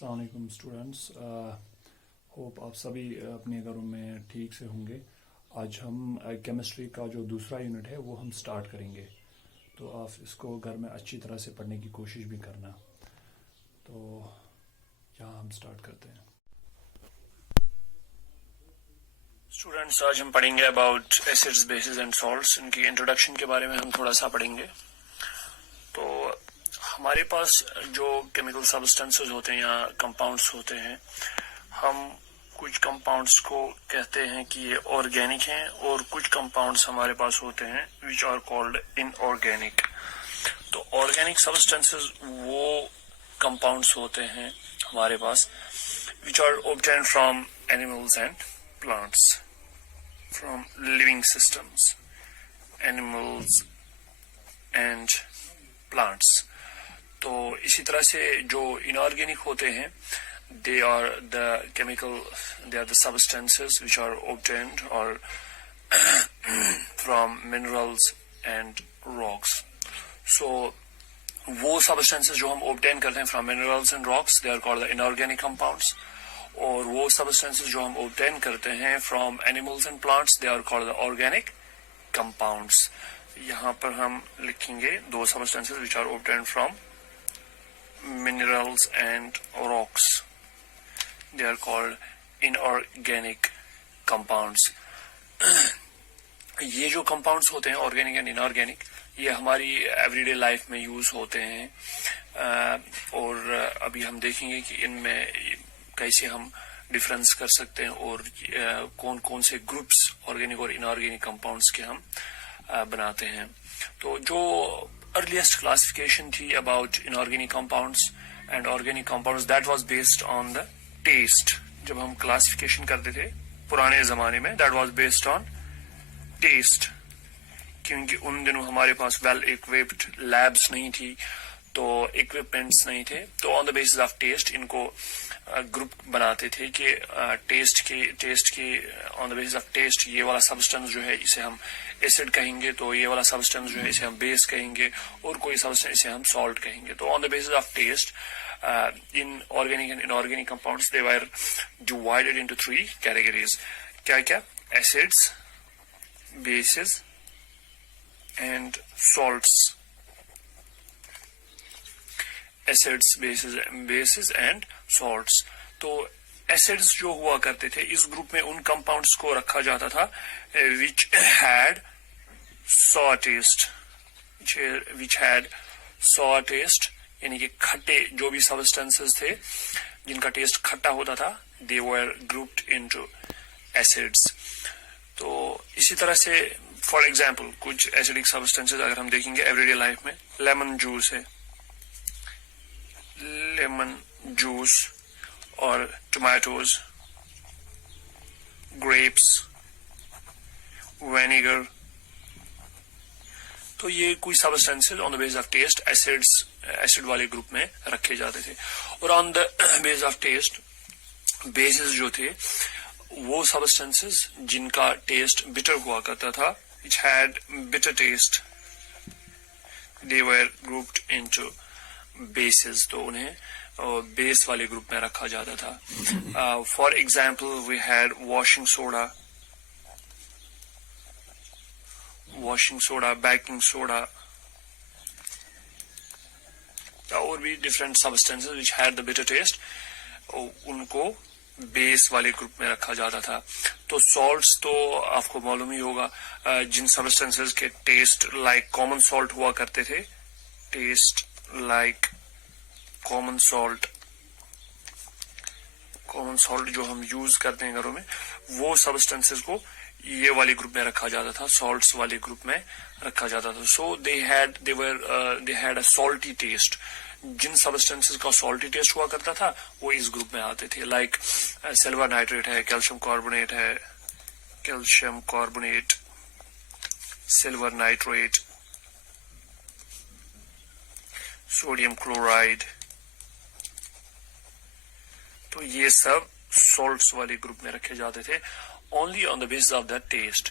السلام علیکم students, hope آپ سبھی اپنے گھروں میں ٹھیک سے ہوں گے۔ آج ہم کیمسٹری کا جو دوسرا یونٹ ہے وہ ہم سٹارٹ کریں گے، تو آپ اس کو گھر میں اچھی طرح سے پڑھنے کی کوشش بھی کرنا۔ تو یہاں ہم سٹارٹ کرتے ہیں۔ اسٹوڈنٹس، آج ہم پڑھیں گے about acids, bases and salts. ان کی انٹروڈکشن کے بارے میں ہم تھوڑا سا پڑھیں گے۔ تو ہمارے پاس جو کیمیکل سبسٹنسز ہوتے ہیں یا کمپاؤنڈس ہوتے ہیں، ہم کچھ کمپاؤنڈس کو کہتے ہیں کہ یہ آرگینک ہیں، اور کچھ کمپاؤنڈس ہمارے پاس ہوتے ہیں which are called inorganic. تو آرگینک سبسٹنسز وہ کمپاؤنڈس ہوتے ہیں ہمارے پاس which are obtained from animals and plants, from living systems, animals and plants. تو اسی طرح سے جو انآرگینک ہوتے ہیں they are the substances which are obtained or from minerals and rocks. So وہ substances جو ہم obtain کرتے ہیں from minerals and rocks, they are called the inorganic compounds. اور وہ سبسٹینسز جو ہم اوبٹین کرتے ہیں from animals and plants, they are called the organic compounds. یہاں پر ہم لکھیں گے دو substances which are obtain from minerals and rocks, they are called inorganic compounds. یہ جو کمپاؤنڈس ہوتے ہیں آرگینک اینڈ ان آرگینک، یہ ہماری ایوری ڈے لائف میں یوز ہوتے ہیں، اور ابھی ہم دیکھیں گے کہ ان میں کیسے ہم ڈفرینس کر سکتے ہیں اور کون کون سے گروپس آرگینک اور انآرگینک کمپاؤنڈس کے ہم بناتے ہیں۔ تو جو ارلیسٹ کلاسیفیکیشن تھی about inorganic compounds and organic compounds, that was based on the taste. جب ہم کلاسیفیکیشن کرتے تھے پرانے زمانے میں، that was based on taste, کیونکہ ان دنوں ہمارے پاس ویل اکوپڈ لیبس نہیں تھی، تو اکوپمنٹس نہیں تھے، تو on the basis of taste ان کو گروپ بناتے تھے کہ ٹیسٹ کے آن دا بیسس آف ٹیسٹ یہ والا سبسٹنس جو ہے اسے ہم ایسڈ کہیں گے، تو یہ والا سبسٹنس جو ہے اسے ہم بیس کہیں گے، اور کوئی سبسٹنس اسے ہم سالٹ کہیں گے۔ تو on the basis of taste in organic and inorganic compounds they were divided into 3 categories. کیا؟ Acids, bases and salts. Acids, bases and salts. تو ایسڈس جو ہوا کرتے تھے اس گروپ میں ان کمپاؤنڈس کو رکھا جاتا تھا which had sour taste، یعنی کہ کھٹے جو بھی سبسٹنسز تھے جن کا ٹیسٹ کھٹا ہوتا تھا، they were grouped into acids۔ تو اسی طرح سے فار ایگزامپل کچھ ایسیڈک سبسٹنسز اگر ہم دیکھیں گے ایوری ڈے لائف میں، لیمن جوس ہے، لیمن جوس، اور ٹومیٹوز، گریپس، وینیگر۔ تو یہ کوئی substances on the base of taste acid والے گروپ میں رکھے جاتے تھے، اور on the base of taste bases جو تھے وہ سبسٹینسز جن کا ٹیسٹ بٹر ہوا کرتا تھا، which had bitter taste، they were grouped into bases۔ تو انہیں بیس والے گروپ میں رکھا جاتا تھا۔ For example we had washing soda, baking soda, اور بھی different substances which had the bitter taste، ان کو بیس والے گروپ میں رکھا جاتا تھا۔ تو سالٹس تو آپ کو معلوم ہی ہوگا، جن سبسٹینسز کے ٹیسٹ لائک کامن سالٹ ہوا کرتے تھے، ٹیسٹ لائک کامن سالٹ جو ہم یوز کرتے ہیں گھروں میں، وہ سبسٹینسز کو یہ والے گروپ میں رکھا جاتا تھا، سالٹس والے گروپ میں رکھا جاتا تھا۔ سو they had a salty taste۔ جن سبسٹینسز کا سالٹی ٹیسٹ ہوا کرتا تھا وہ اس گروپ میں آتے تھے، لائک سلور نائٹریٹ ہے، calcium carbonate, silver nitrate, sodium chloride. تو یہ سب سالٹس والے گروپ میں رکھے جاتے تھے، only on the basis of the taste.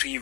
3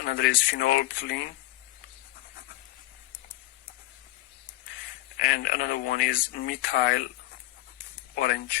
another is phenolphthalein, and another one is methyl orange.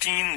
3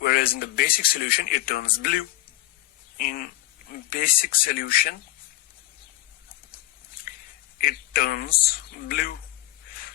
whereas in the basic solution it turns blue. In basic solution it turns blue.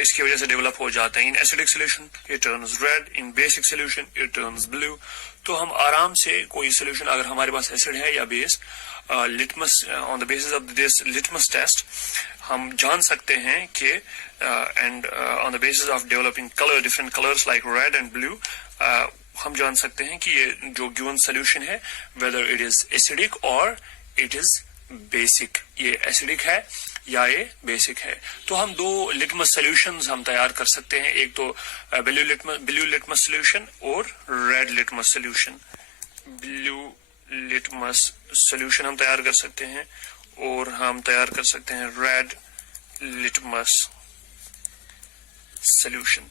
اس کی وجہ سے develop ہو جاتا ہے. In acidic solution it turns red, in basic solution it turns blue. تو ہم آرام سے کوئی سولوشن اگر ہمارے پاس ایسڈ ہے یا base, litmus on the basis of this litmus test ہم جان سکتے ہیں کہ and on the basis of developing colour different colours like red and blue, ہم جان سکتے ہیں کہ یہ جو گیون سولوشن ہے ویدر اٹ از ایسیڈک اور اٹ از بیسک, یہ ایسیڈک ہے یا یہ بیسک ہے. تو ہم دو لٹمس سولوشنز ہم تیار کر سکتے ہیں, ایک تو بلو لٹمس سولوشن اور ریڈ لٹمس سولوشن. بلو لٹمس سولوشن ہم تیار کر سکتے ہیں اور ہم تیار کر سکتے ہیں ریڈ لٹمس سولوشن.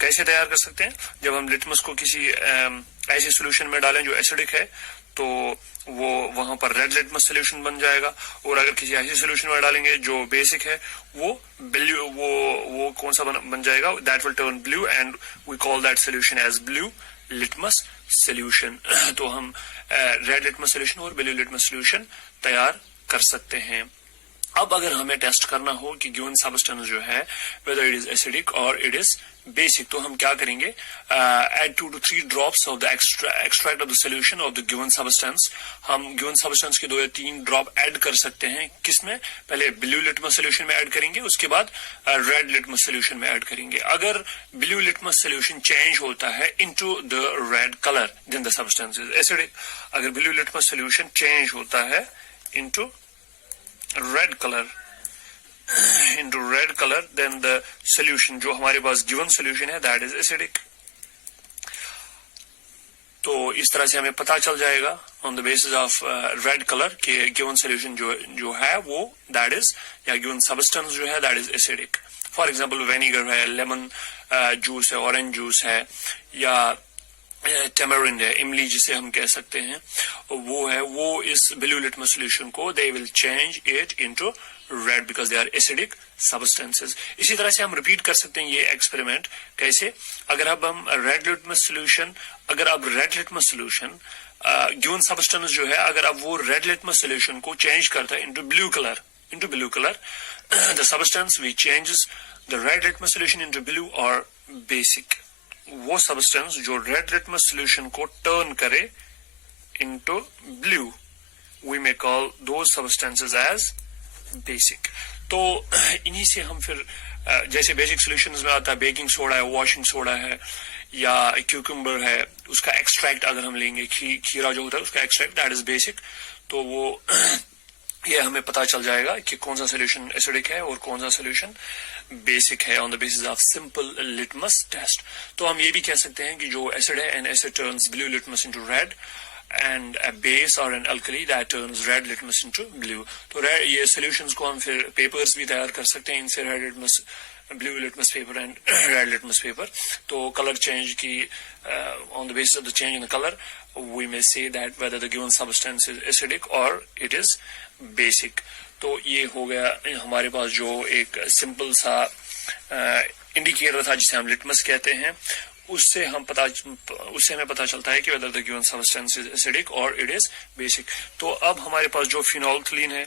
کیسے تیار کر سکتے ہیں؟ جب ہم لٹمس کو کسی ایسے سولوشن میں ڈالیں جو ایسیڈک ہے تو وہ وہاں پر ریڈ لٹمس سولوشن بن جائے گا, اور اگر کسی ایسے سولوشن میں ڈالیں گے جو بیسک ہے وہ بلو, وہ کون سا بن جائے گا, that will turn blue and we call that solution as blue litmus solution. تو ہم ریڈ لٹمس سولوشن اور بلو لٹمس سولوشن تیار کر سکتے ہیں. اب اگر ہمیں ٹیسٹ کرنا ہو کہ گیون سبسٹنس جو ہے whether it is acidic or it is basic, تو ہم کیا کریں گے, add 2 to 3 drops of the extract of the solution of the given substance. ہم given substance کے 2 یا 3 ڈراپ ایڈ کر سکتے ہیں. کس میں؟ پہلے بلو لٹمس سولوشن میں ایڈ کریں گے, اس کے بعد ریڈ لٹمس سولوشن میں ایڈ کریں گے. اگر بلو لٹمس سولوشن چینج ہوتا ہے into the red color then the substance is acidic. اگر بلو لٹمس سولوشن چینج ہوتا ہے into red color then the solution جو ہمارے پاس given solution ہے that is acidic. تو اس طرح سے ہمیں پتا چل جائے گا on the basis of red color کہ given solution جو ہے وہ that is, یا given substance جو ہے that is acidic. For example vinegar ہے, lemon juice ہے, orange juice ہے, یا ٹیمرنڈ ہے, املی جسے ہم کہہ سکتے ہیں, وہ ہے, وہ اس بلو لٹمس سولوشن کو they will change it into red because they are acidic substances. اسی طرح سے ہم ریپیٹ کر سکتے ہیں یہ ایکسپیریمنٹ. کیسے؟ اگر اب ہم red litmus solution given substance جو ہے اگر اب وہ ریڈ لٹمس سولوشن کو چینج کرتا ہے into blue color the substance which changes the red litmus solution into blue or basic. وہ سبسٹنس جو ریڈ لٹمس سولوشن کو ٹرن کرے into blue we may call those substances as basic. تو انہی سے ہم پھر جیسے بیسک سولوشنز میں آتا ہے بیکنگ سوڈا ہے, واشنگ سوڈا ہے, یا کیوکمبر ہے, اس کا ایکسٹریکٹ اگر ہم لیں گے, کھیرا جو ہوتا ہے اس کا ایکسٹریکٹ دیٹ از بیسک. تو وہ یہ ہمیں پتا چل جائے گا کہ کون سا سولوشن ایسیڈک ہے اور کون سا سولوشن بیسک ہے on the basis of simple litmus test. تو ہم یہ بھی کہہ سکتے ہیں کہ جو ایسڈ ہے an acid turns blue litmus into red and a base or an alkali that turns red litmus into blue. تو یہ سولوشنز کو ہم پھر پیپرز بھی تیار کر سکتے ہیں ان سے, red litmus blue litmus paper and red litmus paper. تو کلر چینج کی on the basis of the change in the color we may say that whether the given substance is acidic or it is basic. تو یہ ہو گیا ہمارے پاس جو ایک simple سا indicator تھا جسے ہم لٹمس کہتے ہیں. اس سے ہمیں پتا چلتا ہے کہ whether the given substance is acidic or it is basic. تو اب ہمارے پاس جو فینولتھلین ہے,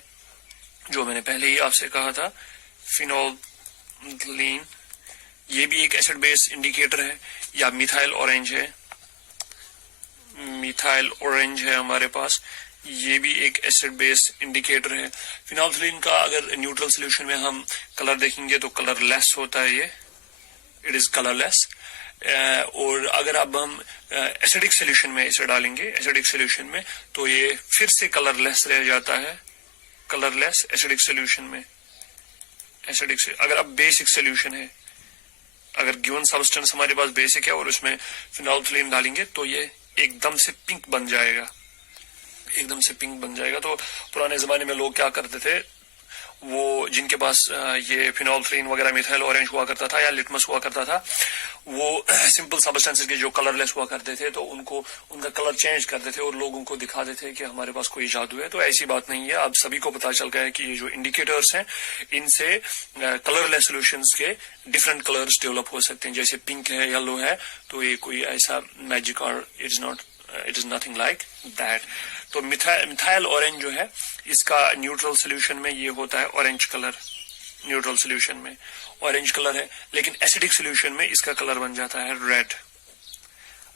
جو میں نے پہلے ہی آپ سے کہا تھا, فینولتھلین یہ بھی ایک ایسڈ بیس انڈیکیٹر ہے, یا میتھائل اورنج ہے ہمارے پاس, یہ بھی ایک ایسڈ بیس انڈیکیٹر ہے. فینولتھلین کا اگر نیوٹرل سولوشن میں ہم کلر دیکھیں گے تو کلر لیس ہوتا ہے, یہ اٹ از کلر لیس. اور اگر اب ہم ایسیڈک سولوشن میں اسے ڈالیں گے, ایسیڈک سولوشن میں, تو یہ پھر سے کلر لیس رہ جاتا ہے, کلر لیس ایسیڈک سولوشن میں. اگر اب بیسک سولوشن ہے, اگر گیون سبسٹنس ہمارے پاس بیسک ہے اور اس میں فینولتھلین ڈالیں گے تو یہ ایک دم سے پنک بن جائے گا, تو پرانے زمانے میں لوگ کیا کرتے تھے, وہ جن کے پاس یہ فینولتھلین وغیرہ میتھائل اورنج ہوا کرتا تھا یا لٹمس ہوا کرتا تھا, وہ سمپل سبسٹنس کے جو کلر لیس ہوا کرتے تھے تو ان کا کلر چینج کرتے تھے اور لوگوں کو دکھاتے تھے کہ ہمارے پاس کوئی جادو ہے. تو ایسی بات نہیں ہے. اب سبھی کو پتا چل گیا ہے کہ یہ جو انڈیکیٹرز ہیں ان سے کلر لیس سولوشنز کے ڈفرنٹ کلرز ڈیولپ ہو سکتے ہیں. جیسے پنک ہے, یلو ہے, تو یہ کوئی ایسا میجک اور it is nothing like that. تو میتھائل اورنج جو ہے اس کا نیوٹرل سولوشن میں یہ ہوتا ہے اورنج کلر, نیوٹرل سولوشن میں اورنج کلر ہے, لیکن ایسیڈک سولوشن میں اس کا کلر بن جاتا ہے ریڈ.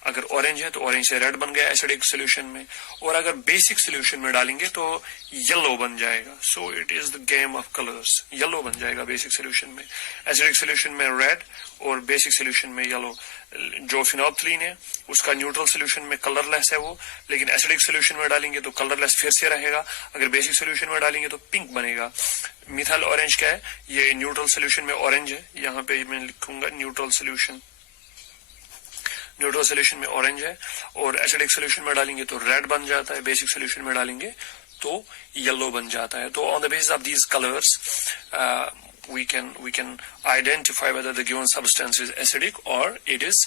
اگر اورنج ہے تو اورنج سے ریڈ بن گیا ایسیڈک سولوشن میں, اور اگر بیسک سولوشن میں ڈالیں گے تو یلو بن جائے گا. So it is the game of colours, yellow بن جائے گا بیسک سولوشن میں, ایسیڈک سولوشن میں ریڈ اور بیسک سولوشن میں یلو. جو فینولفتالین ہے اس کا نیوٹرل سولوشن میں کلر لیس ہے وہ, لیکن ایسیڈک سولوشن میں ڈالیں گے تو کلر لیس پھر سے رہے گا. اگر بیسک سولوشن میں ڈالیں گے تو پنک بنے گا. میتھائل اورنج کیا ہے, یہ نیوٹرل سولوشن میں اورنج ہے, یہاں پہ میں لکھوں گا نیوٹرل سولوشن, نیوٹرل سولوشن میں اورنج ہے, اور ایسیڈک سولوشن میں ڈالیں گے تو ریڈ بن جاتا ہے, بیسک سولوشن میں ڈالیں گے تو یلو بن جاتا ہے. تو on the basis of these colours we can identify whether the given substance is acidic or it is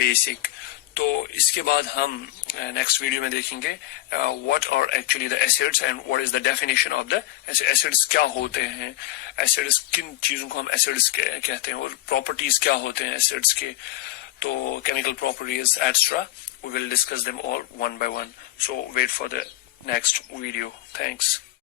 basic. تو اس کے بعد ہم نیکسٹ ویڈیو میں دیکھیں گے what are actually the acids and what is the definition of the acids. کیا ہوتے ہیں ایسڈس, کن چیزوں کو ہم ایسڈس کہتے ہیں, اور پراپرٹیز کیا ہوتے ہیں ایسڈس کے. تو chemical properties etc. we will discuss them all one by one. So wait for the next video. Thanks.